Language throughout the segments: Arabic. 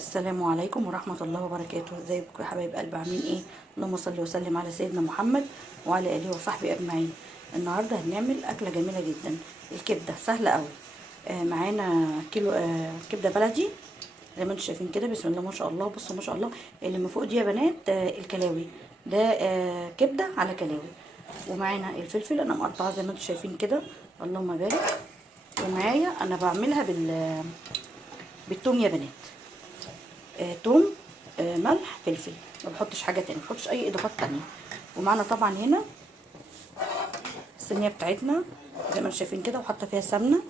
السلام عليكم ورحمة الله وبركاته. ازيكم يا حبايب قلب؟ عاملين ايه؟ اللهم صل وسلم على سيدنا محمد وعلى اله وصحبه اجمعين. النهارده هنعمل اكله جميله جدا، الكبده. سهله قوي. معانا كيلو كبده بلدي زي ما انتم شايفين كده. بسم الله ما شاء الله. بصوا ما شاء الله، اللي من فوق دي يا بنات الكلاوي ده، كبده على كلاوي. ومعانا الفلفل انا مقطعاه زي ما انتم شايفين كده، اللهم بارك. ومعايا انا بعملها بالثوم يا بنات. توم، ملح، فلفل. ما بحطش حاجه تانية، ما بحطش اي اضافات تانية. ومعنا طبعا هنا الصينيه بتاعتنا زي ما انتم شايفين كده، وحاطه فيها سمنه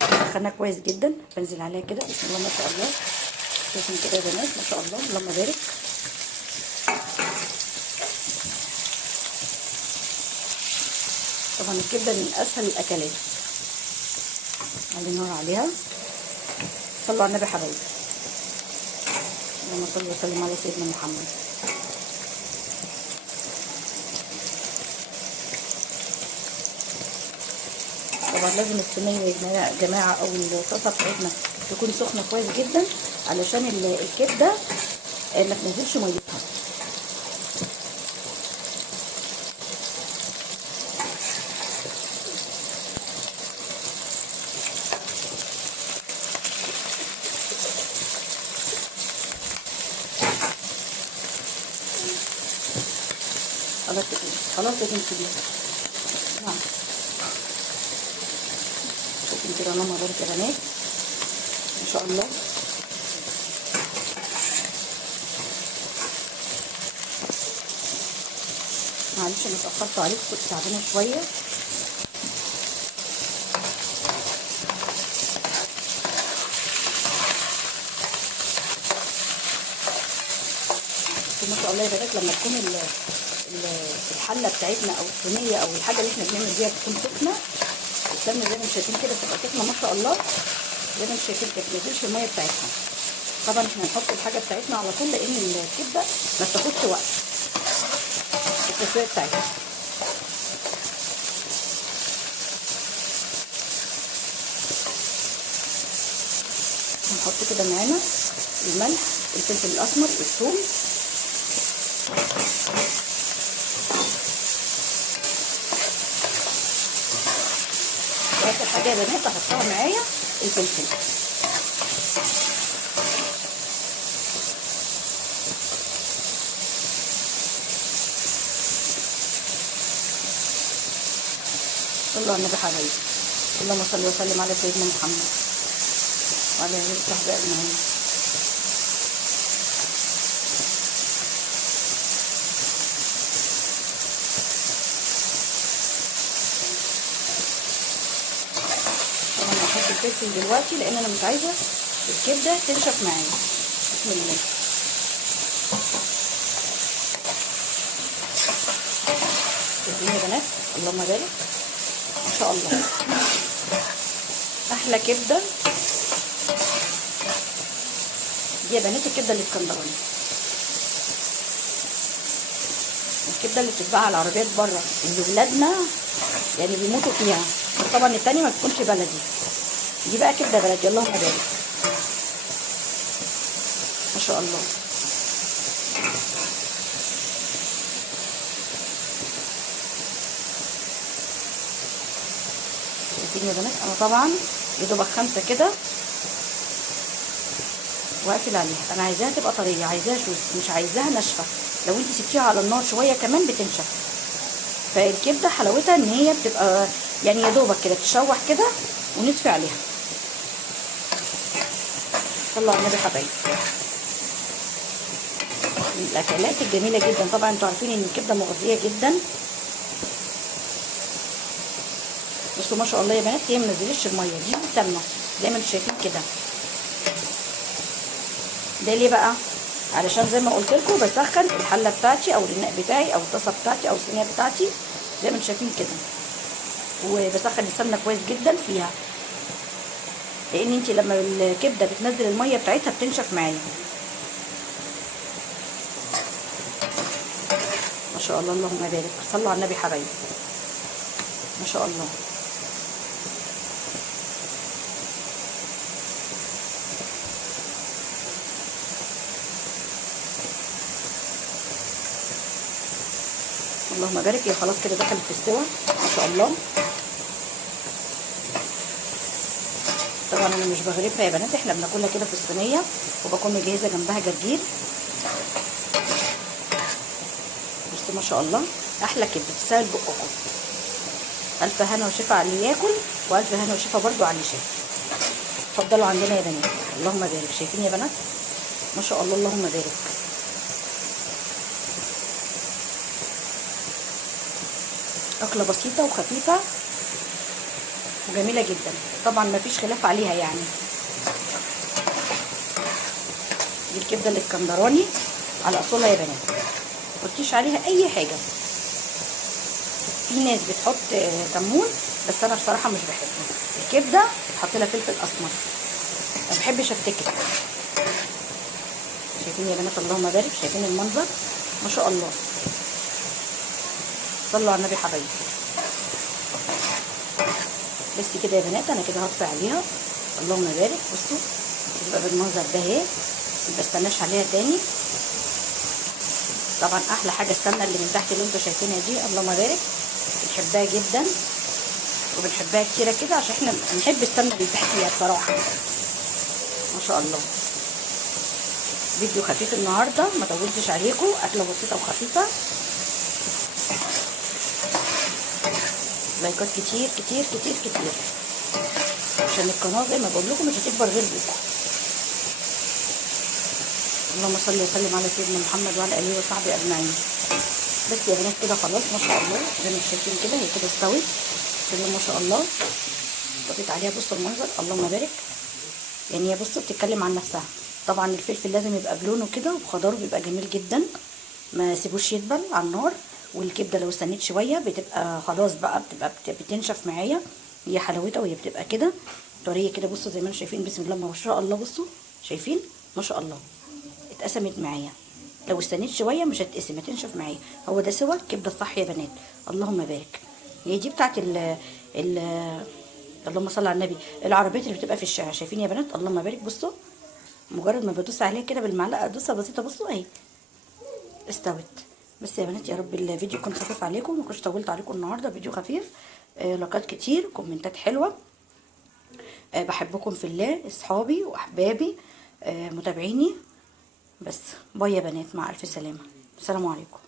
سخناها كويس جدا. بنزل عليها كده بسم الله ما شاء الله. شايفين كده يا بنات ما شاء الله، اللهم بارك. طبعا الكبده من اسهل الاكلات. عايزين نور عليها. صلوا على النبي حبايبي، اللهم صل وسلم على سيدنا محمد. طبعا لازم الصينيه يا جماعه او الطاسه بتاعتنا تكون سخنه كويس جدا علشان الكبده ما تنزلش ميتها. خلاص خلاص يا بنتي دي. نعم شايفين كده، اللهم بارك يا بنات ما شاء الله. معلش انا اتاخرت عليكم، كنت تعبانه شويه. ما شاء الله يا بنات لما تكون الحله بتاعتنا او الصينيه او الحاجه اللي احنا بنعمل بيها تكون سخنه، السمنه زي ما انتم شايفين كده تبقى سخنه ما شاء الله. زي ما انتم شايفين كده ما تنزلش الميه بتاعتها. طبعا احنا هنحط الحاجه بتاعتنا على طول لان الكبده ما بتاخدش وقت في التسويه بتاعتها. هنحط كده معانا الملح، الفلفل الاسمر، الثوم. واخر حاجه يا بنات هحطها معايا الفلفل. صلوا على النبي حبايبي، اللهم صل وسلم على سيدنا محمد وعلى اله وصحبه اجمعين. طبعا هحط الفلفل دلوقتي لان انا مش عايزه الكبده تنشف معايا. بسم الله. شايفين يا بنات اللهم بارك ما شاء الله. احلى كبده دي يا بنات، الكبده الاسكندراني، الكبده اللي بتتباع على العربيات بره اللي ولادنا يعني بيموتوا فيها. طبعا التانية ما تكونش بلدي، دي بقى كبده بلدي. اللهم بارك ما شاء الله. شايفين يا بنات انا طبعا يا دوبك 5 كده واقفل عليها. انا عايزاها تبقى طريه، عايزاها جوز، مش عايزاها ناشفه. لو انت سبتيها على النار شويه كمان بتنشف. فالكبده حلاوتها ان هي بتبقى يعني يا دوبك كده تشوح كده ونطفي عليها. صلوا على النبي حبايبي. من الاكلات الجميله جدا. طبعا انتوا عارفين ان الكبده مغذيه جدا. بصوا ما شاء الله يا بنات، هي ما نزلتش الميه دي سمنه زي ما انتوا شايفين كده. ده ليه بقى؟ علشان زي ما قلت لكم بسخن الحله بتاعتي او الاناء بتاعي او الطاسه بتاعتي او الصينيه بتاعتي زي ما انتم شايفين كده. وبسخن السمنه كويس جدا فيها، لان انت لما الكبده بتنزل الميه بتاعتها بتنشف معايا. ما شاء الله اللهم بارك. صلوا على النبي حبايبي ما شاء الله. اللهم بارك. هي خلاص كده دخلت في السوا ما شاء الله. طبعا انا مش بغرفها يا بنات، احنا بناكلها كده في الصينيه، وبكون مجهزه جنبها جرجير. بصوا ما شاء الله، احلى كبده تستاهل بقكم. الف هنا وشفا على اللي ياكل، والف هنا وشفا برضو على اللي شاف. اتفضلوا عندنا يا بنات. اللهم بارك. شايفين يا بنات ما شاء الله، اللهم بارك. اكله بسيطه وخفيفه وجميله جدا، طبعا ما فيش خلاف عليها يعني. دي الكبده الاسكندراني على اصولها يا بنات، ما قلتيش عليها اي حاجه. في ناس بتحط كمون، بس انا بصراحه مش بحبه. الكبده بتحط لها فلفل اسمر، ما بحبش افتكر. شايفين يا بنات اللهم بارك؟ شايفين المنظر ما شاء الله. صلوا على النبي حبايبي. بس كده يا بنات، انا كده هطفي عليها. اللهم بارك. بصوا تبقى بالمنظر ده اهي، ما بستناش عليها تاني. طبعا احلى حاجه السمنه اللي من تحت اللي انتوا شايفينها دي، اللهم بارك. بنحبها جدا وبنحبها كتيره كده، عشان احنا بنحب السمنه اللي تحتيها بصراحه ما شاء الله. فيديو خفيف النهارده، ما طولتش عليكم، اكله بسيطه وخفيفه. لايكات كتير كتير كتير كتير، عشان القناه زي ما بقول لكم مش هتكبر غير بيكم. اللهم صل وسلم على سيدنا محمد وعلى اله وصحبه اجمعين. بس يا بنات كده خلاص ما شاء الله، زي ما انتم شايفين كده هي كده استوت. بسم الله ما شاء الله. طفيت عليها. بصوا المنظر اللهم بارك. يعني هي بصوا بتتكلم عن نفسها. طبعا الفلفل لازم يبقى بلونه كده وبخضاره، بيبقى جميل جدا، ما سيبوش يدبل على النار. والكبده لو استنيت شويه بتبقى خلاص بقى، بتبقى بتنشف معايا. هي حلاوتها وهي بتبقى كده طريه كده. بصوا زي ما انتم شايفين، بسم الله ما شاء الله. بصوا شايفين ما شاء الله، اتقسمت معايا. لو استنيت شويه مش هتقسم، هتنشف معايا. هو ده سوا الكبده الصح يا بنات. اللهم بارك. هي دي بتاعت ال اللهم صل على النبي، العربيات اللي بتبقى في الشارع. شايفين يا بنات اللهم بارك؟ بصوا مجرد ما بدوس عليها كده بالمعلقه دوسه بسيطه، بصوا اهي استوت. بس يا بنات يا رب الفيديو يكون خفيف عليكم، ما كنتش طولت عليكم النهارده. فيديو خفيف، لايكات كتير، كومنتات حلوه. بحبكم في الله، اصحابي واحبابي، متابعيني. بس باي يا بنات، مع الف سلامه. السلام عليكم.